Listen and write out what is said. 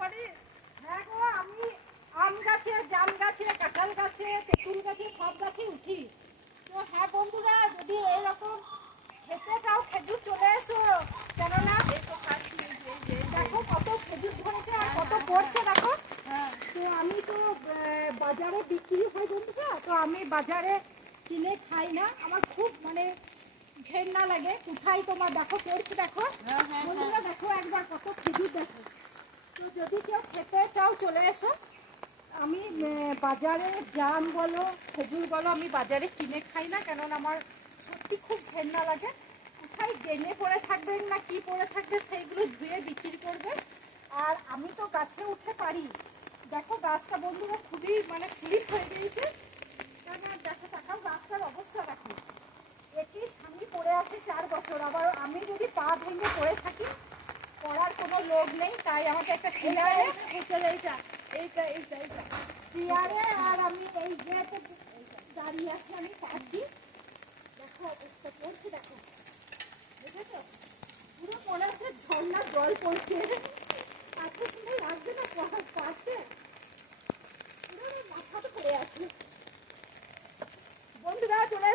পারি? হ্যাঁ গো, আমি আম গাছে, জাম গাছে, কাঁঠাল গাছে, তেঁতুল গাছে সব গাছে উঠি। তো হ্যাঁ বন্ধুরা, যদি এরকম খেতে চাও খেজুর চলে এসো, কেননা এই তো খাচ্ছি, দেখো কত খেজুর ধরেছে আর কত হ্যাঁ, পড়ছে দেখো। হ্যাঁ। তো আমি তো বাজারে বিক্রি হয় বন্ধুরা, তো আমি বাজারে কিনে খাই না, আমার খুব মানে ঘেন্না লাগে। কোথায় তোমার দেখো পড়ছে দেখো হ্যাঁ, হ্যাঁ, বন্ধুরা, দেখো একবার কত খেজুর দেখো। তো যদি কেউ খেতে চাও চলে এসো। আমি বাজারে জাম বলো খেজুর বলো আমি বাজারে কিনে খাই না, কেননা আমার সত্যি খুব ঘেন্না লাগে। কোথায় ডেনে পড়ে থাকবেন না কি পড়ে থাকবে সেইগুলো ধুয়ে বিক্রি করবে। আর আমি তো গাছে উঠে পারি। দেখো গাছটা বন্ধুরা খুবই মানে স্লিপ হয়ে গিয়েছে, কেননা দেখো দেখাও গাছটার অবস্থা দেখো। একই স্বামী পড়ে আছে 4 বছর, আবার আমি যদি পা ভেঙে পড়ে থাকি পড়ার কোনো লোক নেই, তাই আমাকে একটা চেয়ারে চেয়ারে আর আমি এই গেটে দাঁড়িয়ে আছি, আমি পাচ্ছি। দেখো অবস্থা পড়ছে দেখো, দেখেছো পুরো মনে হচ্ছে ঝর্ণার জল পড়ছে।